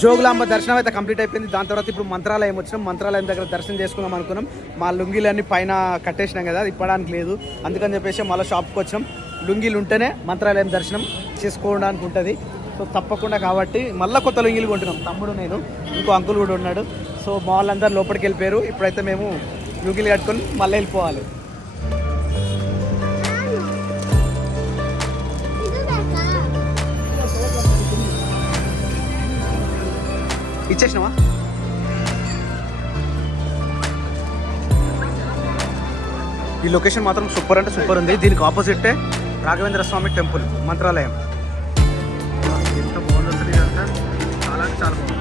జోగులాంబ దర్శనం అయితే కంప్లీట్ అయిపోయింది. దాని తర్వాత ఇప్పుడు మంత్రాలయం వచ్చినాం. మంత్రాలయం దగ్గర దర్శనం చేసుకుందాం అనుకున్నాం. మా లుంగీలన్నీ పైన కట్టేసినాం కదా ఇప్పడానికి లేదు. అందుకని చెప్పేసి మళ్ళీ షాప్కి వచ్చాం. లుంగీలు ఉంటేనే మంత్రాలయం దర్శనం చేసుకోవడానికి ఉంటుంది. సో తప్పకుండా కాబట్టి మళ్ళీ కొత్త లుంగీలు కొంటున్నాం. తమ్ముడు నేను ఇంకో అంకుల్ కూడా ఉన్నాడు. సో మా వాళ్ళందరూ లోపలికి వెళ్ళిపోయారు. ఇప్పుడైతే మేము లుంగీలు కట్టుకొని మళ్ళీ వెళ్ళిపోవాలి. ఇచ్చేసినావా? ఈ లొకేషన్ మాత్రం సూపర్ అంటే సూపర్ ఉంది. దీనికి ఆపోజిట్ రాఘవేంద్ర స్వామి టెంపుల్ మంత్రాలయం. ఎంత బాగుంది ఇదంతా చాలా అంటే చాలా బాగుంది.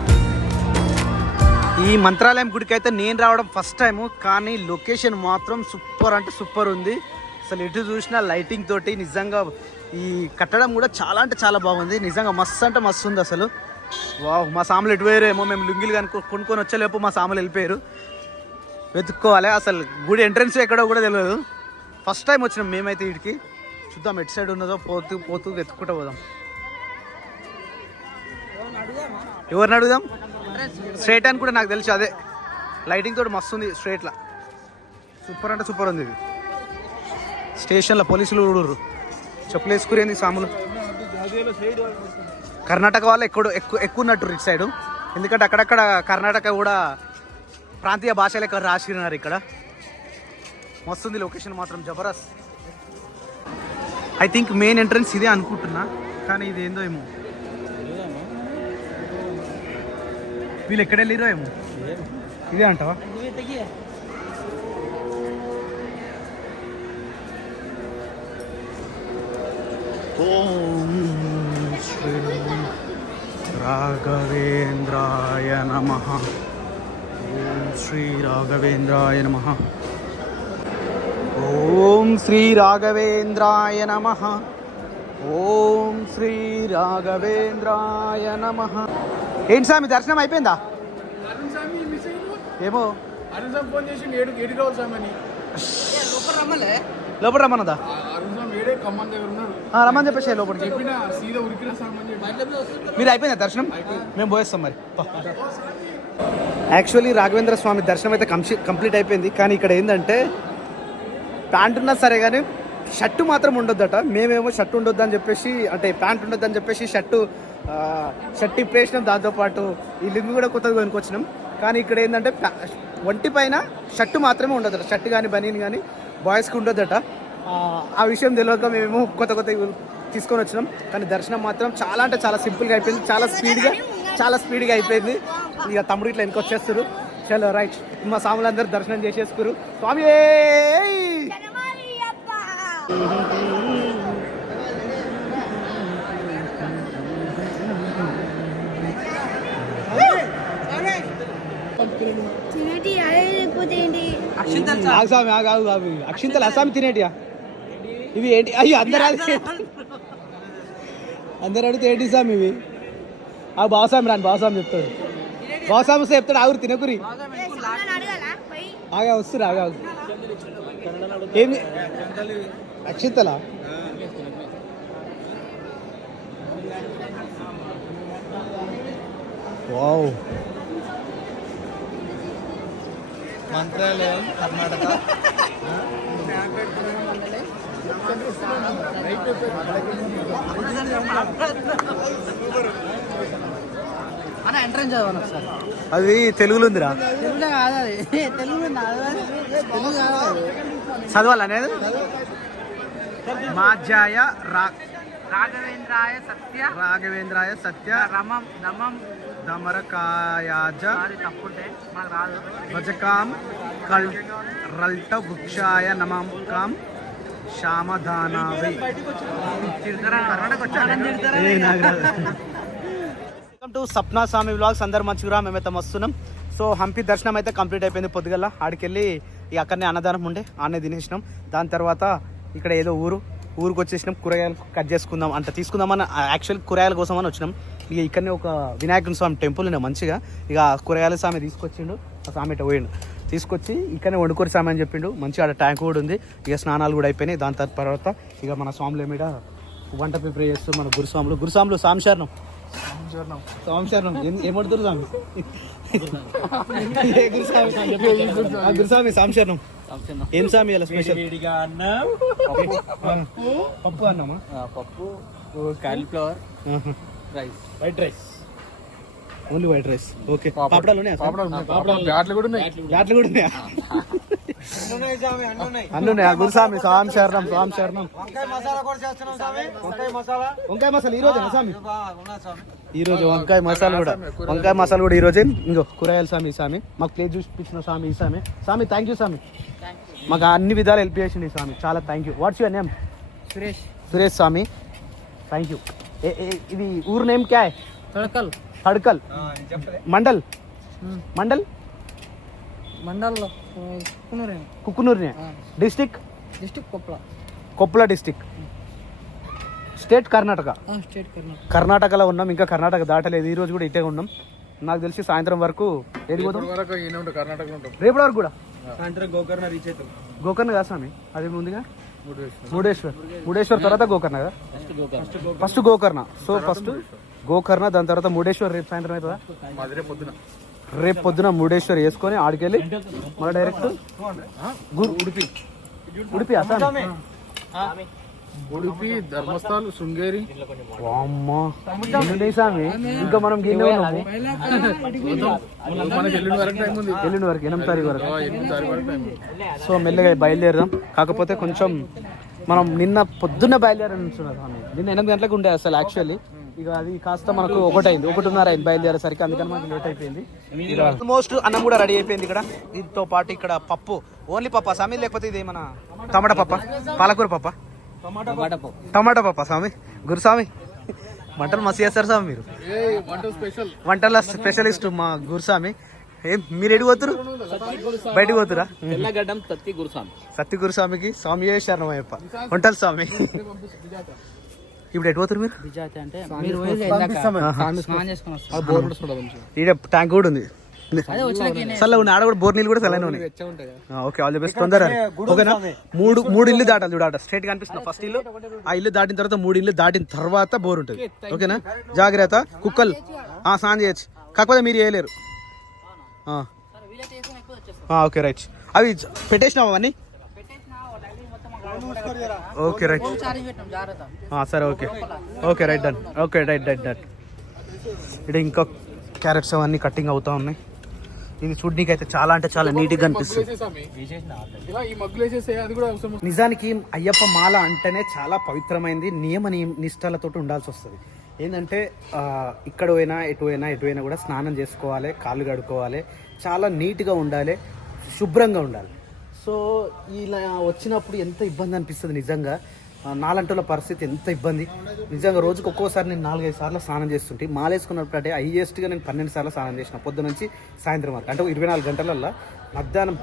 ఈ మంత్రాలయం గుడికి అయితే నేను రావడం ఫస్ట్ టైం కానీ లొకేషన్ మాత్రం సూపర్ అంటే సూపర్ ఉంది. అసలు ఎటు చూసినా లైటింగ్ తోటి నిజంగా ఈ కట్టడం కూడా చాలా అంటే చాలా బాగుంది. నిజంగా మస్తు అంటే మస్తు ఉంది అసలు. వావ్ మా సాములు ఎటు పోయారేమో మేము లుంగిలు కనుక్కో కొనుక్కొని వచ్చేలేపు మా సాములు వెళ్ళిపోయారు. వెతుక్కోవాలి. అసలు గుడి ఎంట్రన్స్ ఎక్కడో కూడా తెలియదు ఫస్ట్ టైం వచ్చినాం మేమైతే వీడికి చూద్దాం ఎటు సైడ్ ఉన్నదో పోతూ పోతూ వెతుక్కుంటూ పోదాం. ఎవరిని అడుగుదాం? స్ట్రైట్ అని కూడా నాకు తెలుసు అదే. లైటింగ్ తోటి మస్తు ఉంది స్ట్రైట్లో సూపర్ అంటే సూపర్ ఉంది ఇది. స్టేషన్లో పోలీసులు చూడరు చెప్పులు వేసుకురేంది సాములు. కర్ణాటక వాళ్ళు ఎక్కువ ఎక్కువ ఎక్కువ ఉన్నట్టు ఇటు సైడు. ఎందుకంటే అక్కడక్కడ కర్ణాటక కూడా ప్రాంతీయ భాష లెక్క రాసినారు ఇక్కడ. మస్తుంది లొకేషన్ మాత్రం జబరదస్త్. ఐ థింక్ మెయిన్ ఎంట్రన్స్ ఇదే అనుకుంటున్నా కానీ ఇది ఏందో ఏమో. వీళ్ళు ఎక్కడ వెళ్ళిరో ఏమో. ఇదే అంటావా? ఓ శ్రీ రాఘవేంద్రాయ నమ ఓం శ్రీ రాఘవేంద్రాయ నమ ఓం శ్రీ రాఘవేంద్రాయ నమ ఓం శ్రీ రాఘవేంద్రాయ నమ ఏంటి స్వామి దర్శనం అయిపోయిందా? ఏమో? ఫోన్ చేసి లోపల రమ్మన్నదా? రమ్మని చెప్పేసి లోపలికి? మీరు అయిపోయిందా దర్శనం? మేము పోయేస్తాం మరి. యాక్చువల్లీ రాఘవేంద్ర స్వామి దర్శనం అయితే కంప్లీ కంప్లీట్ అయిపోయింది. కానీ ఇక్కడ ఏంటంటే ప్యాంట్ ఉన్నా సరే కానీ షర్టు మాత్రం ఉండొద్దట. మేమేమో షర్ట్ ఉండొద్దు అని చెప్పేసి అంటే ప్యాంట్ ఉండొద్దు అని చెప్పేసి షర్టు షర్ట్ ఇప్పేసినాం. దాంతోపాటు ఈ లింగు కూడా కొత్తగా కొనుక్కొచ్చినాం. కానీ ఇక్కడ ఏంటంటే ఒంటి పైన షర్టు మాత్రమే ఉండదట షర్ట్ కానీ బనీన్ కానీ బాయ్స్కి ఉండొద్దట. ఆ, ఆ విషయం తెలియక మేము కొత్త కొత్త తీసుకొని వచ్చినాం. కానీ దర్శనం మాత్రం చాలా అంటే చాలా సింపుల్గా అయిపోయింది. చాలా స్పీడ్గా చాలా స్పీడ్గా అయిపోయింది. ఇక తమ్ముడు ఇట్లా వెనక వచ్చేస్తారు. చలో రైట్. మా సాములందరూ దర్శనం చేసేసుకురు. స్వామి ఆగు ఆగు ఆగు అక్షింతలు అస్సామి తినేటియా? ఇవి ఏంటి? అయ్యో అందరు అడిగి అందరు అడిగితే ఏంటి స్వామి ఇవి? ఆ బావస్వామి రాని బావస్వామి చెప్తాడు. బావస్వామి వస్తే చెప్తాడు ఆగురు తినకురి. ఆగా వస్తురు ఆగా ఆగు. ఏమి? అక్షింతలా? వావ్. మంత్రాలయం కర్ణాటక అన్న ఎంట్రన్స్ చదవను ఒకసారి అది తెలుగులో ఉందిరా తెలుగులో కాదు అది. తెలుగు తెలుగు. చదవాలనేది మాధ్యాయ రా రాఘవేంద్రాయ సత్య. రాఘవేంద్రాయ సత్య. రమం దమం. దమరకాయాజ. సారీ తప్పుంటే మాకు రాదు. భజకాం కల్ రల్ట వృక్షాయ నమకాం శ్యామధానావై welcome to Sapna Swami vlogs అందరు మంచిగా మేమైతే వస్తున్నాం సో హంపి దర్శనం అయితే కంప్లీట్ అయిపోయింది పొద్దుగల. ఆడికెళ్ళి ఇక అక్కడనే అన్నదానం ఉండే ఆడనే తినేసినాం. దాని తర్వాత ఇక్కడ ఏదో ఊరు ఊరికి వచ్చేసినాం కూరగాయలు కట్ చేసుకుందాం అంటే తీసుకుందామని యాక్చువల్ కూరగాయల కోసం అని వచ్చినాం. ఇక ఇక్కడనే ఒక వినాయకుని స్వామి టెంపుల్ ఉండే మంచిగా. ఇక కూరగాయల స్వామి తీసుకొచ్చిండు ఆ స్వామి పోయిండు. తీసుకొచ్చి ఇక్కడనే వండుకొని స్వామి అని చెప్పిండు. మంచిగా ఆడ ట్యాంక్ కూడా ఉంది. ఇక స్నానాలు కూడా అయిపోయినాయి. దాని తర్వాత ఇక మన స్వాముల మీద వంట ప్రిపేర్ చేస్తూ మన గురుస్వాములు. గురుస్వాములు సాంశరణం స్వామి శరణం. ఏం- ఏం పడుతురు స్వామి? గురుస్వామి? ఆ గురుస్వామి స్వామి శరణం. ఏం స్వామి స్పెషల్ అన్నం పప్పు. అన్నమా? పప్పు cauliflower rice white rice only white rice. Okay. పాపడాలు ఉన్నాయా? పాపడాలు కూడా ఉన్నాయి. కూడా ఉన్నాయా? అన్ని ఉన్నాయా గురుస్వామి స్వామి శరణం స్వామి శరణం. వంకాయ మసాలా. ఈ రోజే స్వామి? ఈ రోజు వంకాయ మసాలా కూడా. వంకాయ మసాలా కూడా ఈ రోజే. ఇంకో కూరగాయలు స్వామి ఈ స్వామి. మాకు ప్లేట్ చూపించిన స్వామి ఈ స్వామి. స్వామి థ్యాంక్ యూ స్వామి. మాకు అన్ని విధాలు హెల్ప్ చేసింది స్వామి. చాలా thank you what's your name Suresh. Suresh Swami. Thank you ఇది ఊరు నేమ్ క్యా తడకల్. హడ్కల్ మండల్. మండల్? మండల్లో కునూరే Kukanur district? District Koppal Koppal district. State Karnataka. State Karnataka. కర్ణాటకలో ఉన్నాం ఇంకా కర్ణాటక దాటలేదు. ఈ రోజు కూడా ఇటే ఉన్నాం. నాకు తెలిసి సాయంత్రం వరకు రేపటి వరకు కూడా? సాయంత్రం గోకర్ణ రీచ్ అవుతాం. గోకర్ణ కదా స్వామి అది ముందుగా. ముడేశ్వర్ ముడేశ్వర్ తర్వాత గోకర్ణ కదా? First Gokarna. First Gokarna. So first Gokarna దాని తర్వాత ముడేశ్వర్ రేపు సాయంత్రం అవుతుందా? మాదిరే పొద్దున రేపు పొద్దున ముడేశ్వర్ వేసుకొని ఆడికెళ్ళి మళ్ళీ డైరెక్ట్ గురు ఉడిపి. ఉడిపి అసామి ఉడిపి ధర్మస్థాలు శృంగేరి. స్వామి? ఇంకా మనం గిన్నె ఉన్నాము. మనకి ఎల్లుండి వరకు టైం ఉంది. ఎల్లుండి వరకు ఎనిమిది తారీఖు వరకు. సో మెల్లగా బయలుదేరదాం. కాకపోతే కొంచెం మనం నిన్న పొద్దున్న బయలుదేరని స్వామి. నిన్న ఎనిమిది గంటలకు ఉండే అసలు యాక్చువల్లీ ఇక అది కాస్త మనకు ఒకటి అయింది ఒకటిన్నర అయింది బయలుదేరేసరికి. అందుకని మనకి లేట్ అయిపోయింది. ఆల్మోస్ట్ అన్నం కూడా రెడీ అయిపోయింది ఇక్కడ. దీంతో పాటు ఇక్కడ పప్పు. ఓన్లీ పప్ప స్వామి లేకపోతే ఇది ఏమన్నా టమాటా పప్ప? పాలకూర పప్ప? టమాటా పప్పు. టమాటా పప్ప స్వామి గురుస్వామి వంటలు మస్తు చేస్తారు స్వామి మీరు. వంటల స్పెషలిస్ట్ మా గురుస్వామి ఏం మీరు ఎడికి పోతురు బయటికి పోతురా? సత్య గురుస్వామికి స్వామి శరణమయ్యప్ప. వంటల స్వామి ఇప్పుడు ఎటు పోతురు మీరు? అంటే ఈడ ట్యాంక్ కూడా ఉంది. చల్లగా ఉంది. ఆడ కూడా బోర్ నీళ్ళు కూడా చల్లనే ఉన్నాయి. ఓకే ఆల్ ది బెస్ట్ తొందర ఓకేనా? మూడు మూడు ఇల్లు దాటాలి చూడాట స్ట్రేట్ కనిపిస్తుంది. ఫస్ట్ ఇల్లు. ఆ ఇల్లు దాటిన తర్వాత మూడు ఇల్లు దాటిన తర్వాత బోర్ ఉంటుంది. ఓకేనా? జాగ్రత్త. కుక్కలు. ఆ, స్నానం చేయొచ్చు. కాకపోతే మీరు చేయలేరు. ఆ. ఆ, ఓకే రైట్. అవి పెట్టేసినావా అవన్నీ? ఓకే రైట్ సరే okay okay right done okay right right done ఇక్కడ ఇంకా క్యారెట్స్ అవన్నీ కటింగ్ అవుతా ఉన్నాయి. ఇది చూడ్డానికి అయితే చాలా అంటే చాలా నీట్గా అనిపిస్తుంది. నిజానికి అయ్యప్ప మాల అంటేనే చాలా పవిత్రమైంది నియమ నియ- నిష్టలతో ఉండాల్సి వస్తుంది. ఏంటంటే ఇక్కడ పోయినా ఎటు పోయినా ఎటు పోయినా కూడా స్నానం చేసుకోవాలి కాళ్ళు కడుక్కోవాలి చాలా నీట్గా ఉండాలి శుభ్రంగా ఉండాలి. సో ఇలా వచ్చినప్పుడు ఎంత ఇబ్బంది అనిపిస్తుంది నిజంగా? నాలంటల నాలంటుల పరిస్థితి ఎంత ఇబ్బంది? నిజంగా రోజుకి ఒక్కోసారి నేను నాలుగైదు సార్లు స్నానం చేస్తుంటే మాలేసుకున్నప్పుడు అంటే హైయెస్ట్గా నేను పన్నెండు సార్లు స్నానం చేసిన పొద్దు నుంచి సాయంత్రం వరకు. అంటే ఇరవై నాలుగు గంటలల్లో మధ్యాహ్నం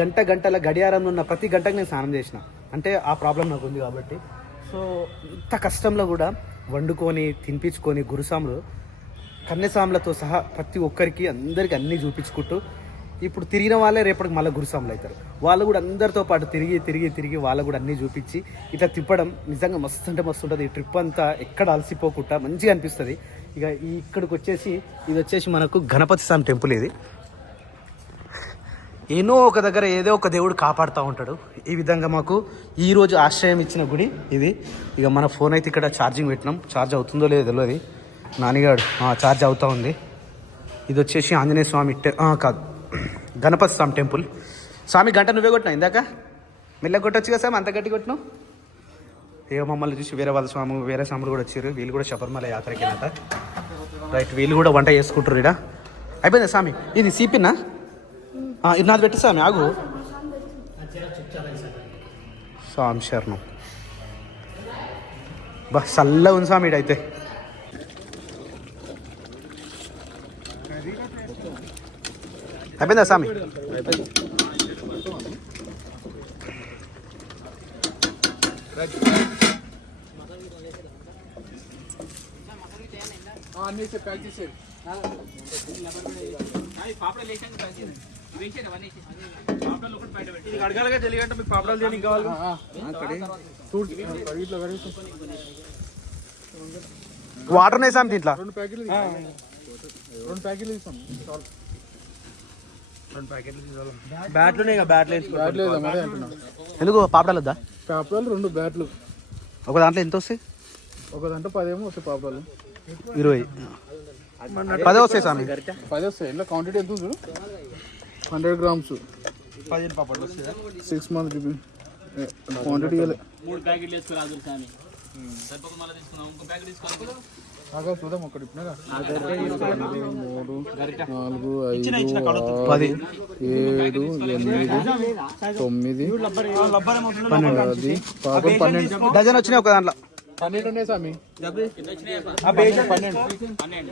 గంట గంటల గడియారంలో ఉన్న ప్రతి గంటకు నేను స్నానం చేసిన. అంటే ఆ ప్రాబ్లం నాకు ఉంది కాబట్టి. సో ఇంత కష్టంలో కూడా వండుకొని తినిపించుకొని గురుసాములు కన్యసాములతో సహా ప్రతి ఒక్కరికి అందరికి అన్నీ చూపించుకుంటూ ఇప్పుడు తిరిగిన వాళ్ళే రేపటికి మళ్ళీ గురుస్వాములు అవుతారు. వాళ్ళు కూడా అందరితో పాటు తిరిగి తిరిగి తిరిగి వాళ్ళు కూడా అన్నీ చూపించి ఇట్లా తిప్పడం నిజంగా మస్తు అంటే మస్తు ఉంటుంది. ఈ ట్రిప్ అంతా ఎక్కడ అలసిపోకుండా మంచిగా అనిపిస్తుంది. ఇక ఈ ఇక్కడికి వచ్చేసి ఇది వచ్చేసి మనకు గణపతి స్వామి టెంపుల్ ఇది. ఎన్నో ఒక దగ్గర ఏదో ఒక దేవుడు కాపాడుతూ ఉంటాడు. ఈ విధంగా మాకు ఈరోజు ఆశ్రయం ఇచ్చిన గుడి ఇది. ఇక మన ఫోన్ అయితే ఇక్కడ ఛార్జింగ్ పెట్టినాం. ఛార్జ్ అవుతుందో లేదో తెలియదు నానిగాడు ఛార్జ్ అవుతూ ఉంది. ఇది వచ్చేసి ఆంజనేయ స్వామి కాదు. గణపతి స్వామి టెంపుల్. స్వామి గంట నువ్వే కొట్టినావు ఇందాక? మెల్లగా కొట్టొచ్చు కదా స్వామి అంత గట్టి కొట్టినావు? ఏ మమ్మల్ని చూసి వేరే వాళ్ళ స్వామి వేరే స్వాములు కూడా వచ్చారు. వీళ్ళు కూడా శబరిమల యాత్రకి వెళ్ళట రైట్ వీళ్ళు కూడా వంట చేసుకుంటారు ఇడ అయిపోయిందా స్వామి? ఇది సిపినా? ఇది నాది పెట్టి స్వామి ఆగు. స్వామి శరణం. బా చల్లగా ఉంది స్వామి ఇడైతే అయిపోయిందా స్వామి అడగాలిగా తెలియకంటే మీకు పాపడాలు చేయడానికి కావాలి వాటర్ ఉన్నాయి స్వామి దీంట్లో? రెండు ప్యాకెట్లు. రెండు ప్యాకెట్లు తీసుకోండి చాలు. బ్యాట్లు ఉన్నాయి బ్యాట్లు బ్యాట్లు లేదా మరి అంటున్నా ఎందుకు పాపడాలు వద్దా? పాపడాలు రెండు బ్యాట్లు. ఒక దాంట్లో ఎంత వస్తాయి? ఒక దాంట్లో పదేమో వస్తాయి పాపడాలు. ఇరవై. పదే వస్తాయి స్వామి. పది వస్తాయి. ఇంట్లో క్వాంటిటీ ఎంత ఉంది చూడు? Hundred grams. పదిహేను పాపడ్లు వస్తుందా సిక్స్ మంత్ క్వాంటిటీ మూడు ప్యాకెట్లు వేసుకురాదు స్వామి. సరిపోక మళ్ళీ తీసుకుందాం. ఇంకో ప్యాకెట్ తీసుకోవాలి చూద్దాం ఒకటి. మూడు నాలుగు ఐదు పది ఆరు ఏడు ఎనిమిది తొమ్మిది పది పాపం పన్నెండు. డజన్ వచ్చినాయి ఒక దాంట్లో. పన్నెండు ఉన్నాయి స్వామి.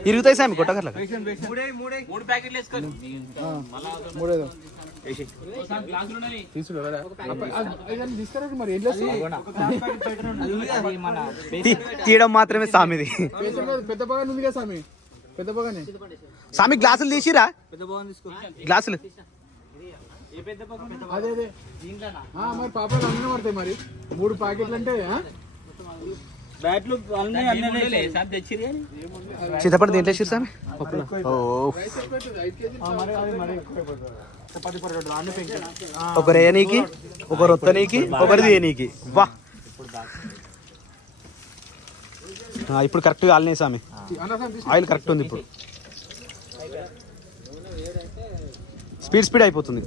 ఇరుగుతాయి స్వామి మూడేదో. తీయడం మాత్రమే స్వామిది. పెద్ద బాగానే ఉంది కదా స్వామి. పెద్ద బాగానే స్వామి గ్లాసులు తీసిరా? గ్లాసులు. అదే అదే. ఆ, మరి పాపలు అన్నీ పడతాయి మరి. మూడు ప్యాకెట్లు అంటే సార్ చింతపండు దేంట్లో వేసిరు పెంచాను ఒకరు వేయనీకి ఒకరు ఒత్తనీకి ఒకరిది వేయనీకి వా. ఇప్పుడు కరెక్ట్గా ఆలినాయి స్వామి. ఆయిల్ కరెక్ట్ ఉంది ఇప్పుడు. స్పీడ్ స్పీడ్ అయిపోతుంది.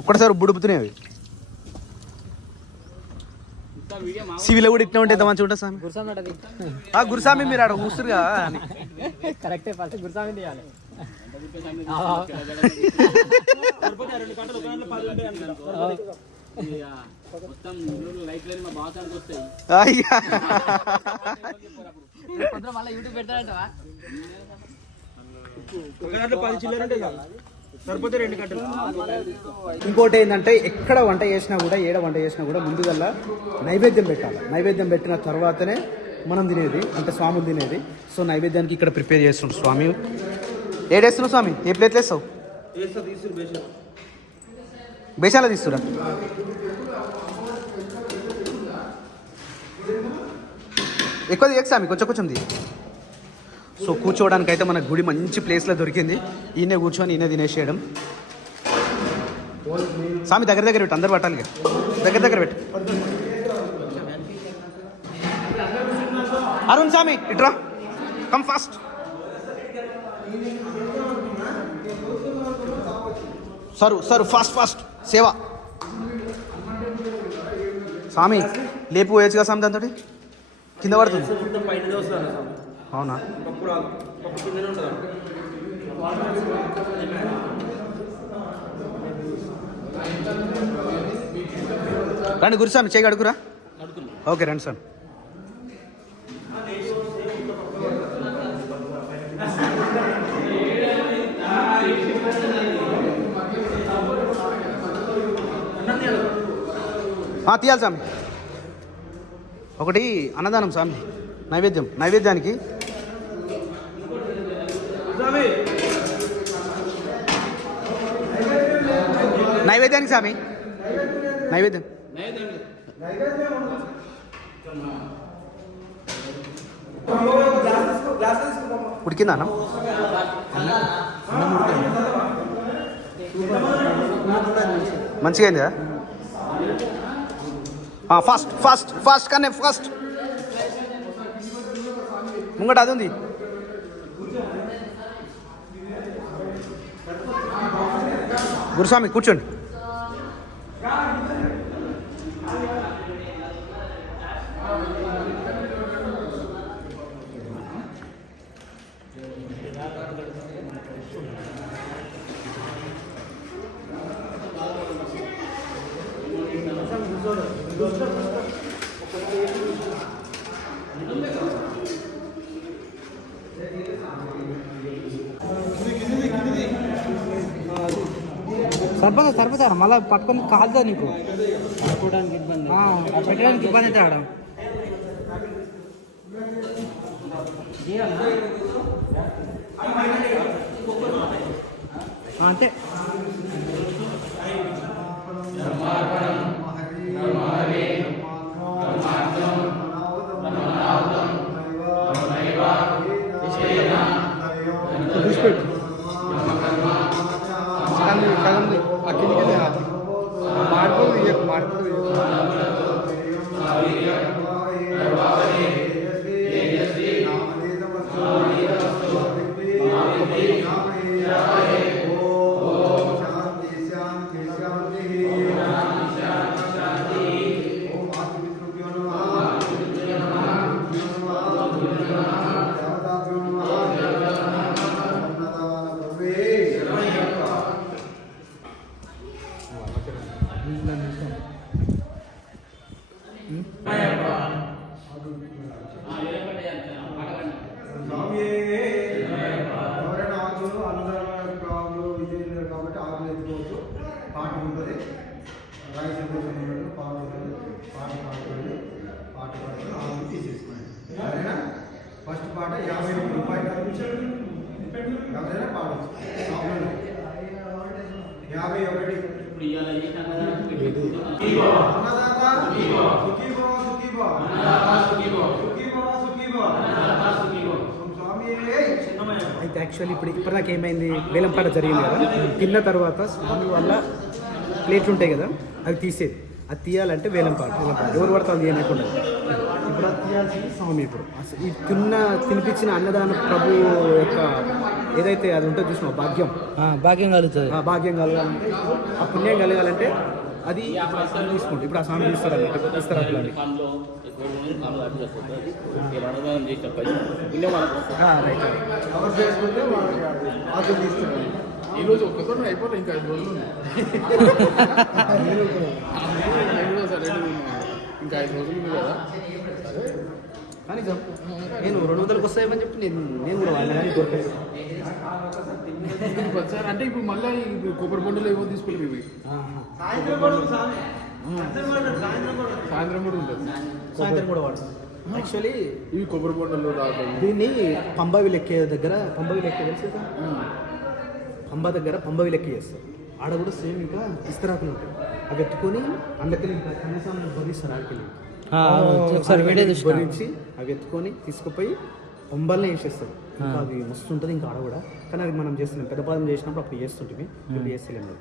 ఒక్కటిసారి బుడుపుతున్నాయి అవి. సివిలో కూడా ఇట్లా ఉంటే ఎంత మంచిగా ఉంటుంది స్వామి? ఆ, గురుస్వామి మీరు ఆడ కూస్తురుగా అని. కరెక్టే ఫస్ట్ గురుస్వామి తీయాలి. యూట్యూబ్ పెడతాడంటవా సరిపోతే రెండు గంటలు. ఇంకోటి ఏంటంటే ఎక్కడ వంట చేసినా కూడా ఏడ వంట చేసినా కూడా ముందుగల్లా నైవేద్యం పెట్టాలి. నైవేద్యం పెట్టిన తర్వాతనే మనం తినేది అంటే స్వాములు తినేది. సో నైవేద్యానికి ఇక్కడ ప్రిపేర్ చేస్తుంటాం స్వామి. ఏడేస్తున్నావు స్వామి? ఏ ప్లేట్లు వేస్తావు? బేసాల తీస్తురా ఎక్కువ తీయకు స్వామి కొంచెం కొంచెం తీ సో కూర్చోవడానికి అయితే మన గుడి మంచి ప్లేస్లో దొరికింది. ఈయనే కూర్చొని ఈయనే తినేసేయడం. స్వామి దగ్గర దగ్గర పెట్టు అందరు పట్టాలి దగ్గర దగ్గర పెట్టు. అరుణ్ స్వామి ఇట్రా. Come fast. సరు సరు ఫాస్ట్ ఫాస్ట్. సేవ. స్వామి లేపు పోయొచ్చుగా స్వామి దాంతో కింద పడుతుంది. అవునా? పప్పు రండి గురుస్వామి చేయి అడుగురా ఓకే రండి స్వామి తీయాలి స్వామి. ఒకటి అన్నదానం స్వామి. నైవేద్యం. నైవేద్యానికి నైవేద్యానికి స్వామి. నైవేద్యం. ఉడికిందా అన్నం? మంచిగా అయిందా ఫస్ట్ ఫస్ట్ ఫాస్ట్ కానీ ఫస్ట్. ముంగట అది ఉంది గురుస్వామి కూర్చోండి సరిపోతా సరిపోతారా మళ్ళీ పట్టుకొని కాలుతా నీకు. పట్టుకోవడానికి ఇబ్బంది. ఆ, పెట్టడానికి ఇబ్బంది అవుతుంది ఆడ. అంతే. Thank you. అయితే యాక్చువల్లీ ఇప్పుడు ఇప్పటిదాకా ఏమైంది? వేలంపాట జరిగింది కదా? తిన్న తర్వాత స్వామి వల్ల ప్లేట్లు ఉంటాయి కదా? అవి తీసేది. అది తీయాలంటే వేలంపాట. వేలంపాట. ఎవరు పడతాం తీయకుండా ఇప్పుడు అది తీయాల్సింది స్వామి ఇప్పుడు. అసలు ఈ తిన్న తినిపించిన అన్నదాన ప్రభు యొక్క ఏదైతే అది ఉంటుందో చూసిన భాగ్యం. భాగ్యం కలుగుతుంది. ఆ భాగ్యం కలగాలంటే ఆ పుణ్యం కలగాలంటే అది ఇప్పుడు ఆ స్వామి తీసుకుంటారు. ఇప్పుడు ఆ స్వామి తీస్తారు అన్నట్టు ఇస్తారు అట్లా అని. పనిలో ఎక్కువ ఉంది, పనులు అడ్డు చేసుకోవద్దు. ఇలా అన్నదానం చేసిన పైసలు పుణ్యం మనకు వస్తుంది. ఆ, రైట్. ఎవరు చేసుకుంటే వాళ్ళకి ఆకులు తీస్తున్నారు. ఈ రోజు ఒక్కసారి అయిపోతే ఇంకా ఐదు రోజులు ఇంకా ఐదు రోజులు ఉంది కదా. కానీ నేను రెండు వందలకు వస్తాయని చెప్పి నేను నేను కూడా వాళ్ళ కానీ దొరకలేదు. అంటే ఇప్పుడు మళ్ళీ కొబ్బరి బొండలు ఏవో తీసుకోలేదు ఇవి సాయంత్రం కూడా ఉంటుంది సాయంత్రం కూడా వాడు యాక్చువల్లీ ఇవి కొబ్బరి బొండలు దీన్ని పంబవి లెక్కే దగ్గర పంబవి లెక్క తెలుసు? పంబ దగ్గర పంబవి లెక్క చేస్తారు. ఆడ కూడా సేమ్ ఇంకా ఇస్తరాకులు ఉంటాయి. అవి ఎత్తుకొని అందుకని కనీసం భరిస్తారు ఆడికెళ్ళి ఒకసారి వీడియో భరించి అవి ఎత్తుకొని తీసుకుపోయి పంబల్నే వేసేస్తారు. ఇంకా అది మస్తు ఉంటుంది ఇంకా ఆడ కూడా. కానీ అది మనం చేస్తున్నాం. పెద్ద పాదం చేసినప్పుడు అప్పుడు చేస్తుంటే ఇప్పుడు చేస్తలేము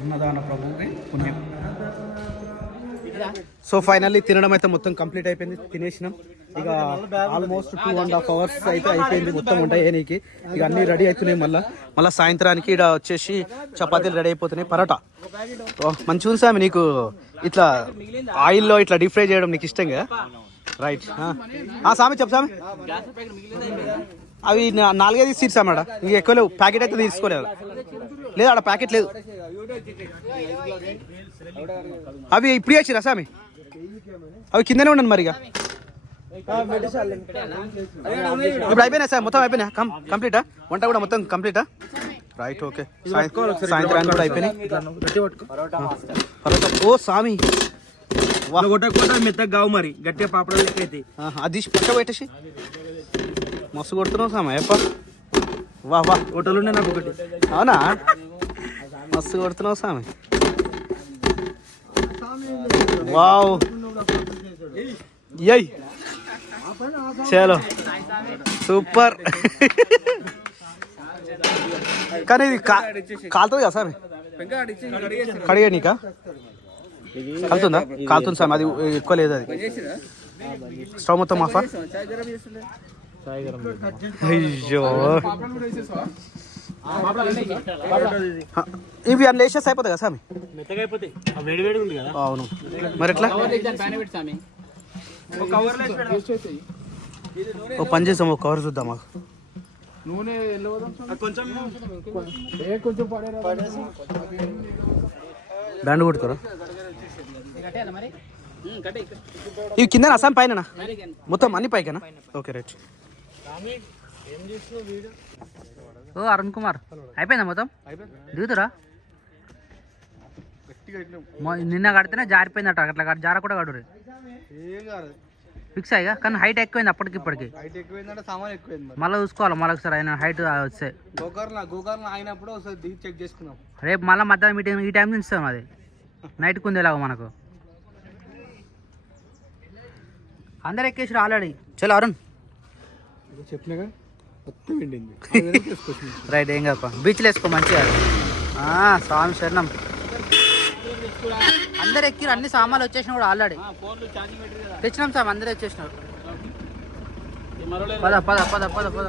అన్నదాన ప్రభువుకి పుణ్యం. సో ఫైనల్లీ తినడం అయితే మొత్తం కంప్లీట్ అయిపోయింది. తినేసినాం. ఇక almost two and half hours అయితే అయిపోయింది మొత్తం ఉంటాయి నీకు ఇక అన్ని రెడీ అవుతున్నాయి మళ్ళీ. మళ్ళీ సాయంత్రానికి ఇక్కడ వచ్చేసి చపాతీలు రెడీ అయిపోతున్నాయి. పరోటా. మంచి మంచిగా ఉంది సామి నీకు ఇట్లా ఆయిల్లో ఇట్లా డీప్ ఫ్రై చేయడం నీకు ఇష్టం కదా? రైట్ సామి చెప్పు సామి. అవి నాలుగే నాలుగైదు తీసి సామాడ ఇంక ఎక్కువ లేవు. ప్యాకెట్ అయితే తీసుకోలేదు. లేదు ఆడ ప్యాకెట్ లేదు. అవి ఇప్పుడు వచ్చిరా సామి? అవి కిందనే ఉండండి మరిగా. ఇప్పుడు అయిపోయినా సార్ మొత్తం అయిపోయినా? కం కంప్లీటా? వంట కూడా మొత్తం కంప్లీటా? Right okay. సాయంత్రానికి కూడా అయిపోయినాయి. పరోటా. ఓ సామి. మెత్తగా కావు మరి. గట్టిగా పాపడం లెక్క అయితే. ఆహా, అది పక్క పెట్టేసి. మస్తు కొడుతున్నావు సామి అయ్యప్ప. వా వా. హోటల్ ఉండే నాకు ఒకటి. అవునా? మస్తు కొడుతున్నావు సామి. వావ్. ఎయ్ చలో. సూపర్. కానీ ఇది కాలుతుంది కదా సార్? కడిగా నీకా కాలుతుందా? కాలుతుంది సార్ అది ఎక్కువ లేదు అది. స్టవ్ మొత్తం ఆఫా? అయ్యో. ఇవి అన్ని వేసేసి అయిపోతాయి కదా కదా. అవును. మరి ఎట్లా? స్వామి. ఓ పని చేసాం ఒక కవర్ చూద్దాం మాకు. నూనె బ్యాండ్ కొడుతారా. ఇవి కింద అసాం పైన మొత్తం అన్ని పైకేనా? Okay right. ఓ అరుణ్ కుమార్. అయిపోయిందా మొత్తం? దిగుతురా? నిన్న కడితేనే జారిపోయిందట అట్లా జార కూడా కడు ఫిక్స్ అయ్యా కానీ హైట్ ఎక్కువైంది అప్పటికి ఇప్పటికి. మళ్ళీ చూసుకోవాలి మళ్ళీ ఒకసారి ఆయన హైట్ వస్తే. అయినప్పుడు చెక్ చేసుకున్నాం రేపు మళ్ళీ మధ్యాహ్నం మీటింగ్ ఈ టైం నుంచి అది. నైట్ కుందేలాగా మనకు. అందరు ఎక్కేసారు ఆల్రెడీ చలో అరుణ్. చెప్పినాగా మొత్తం ఎండింది. రైట్ ఏం కాప బీచ్లో వేసుకో మంచిగా. ఆ, స్వామి శరణం. అందరు ఎక్కిరు అన్ని సామాన్లు వచ్చేసినా కూడా ఆల్రెడీ. తెచ్చినాం సార్ అందరూ వచ్చేసినారు. పద పద పద పద పద.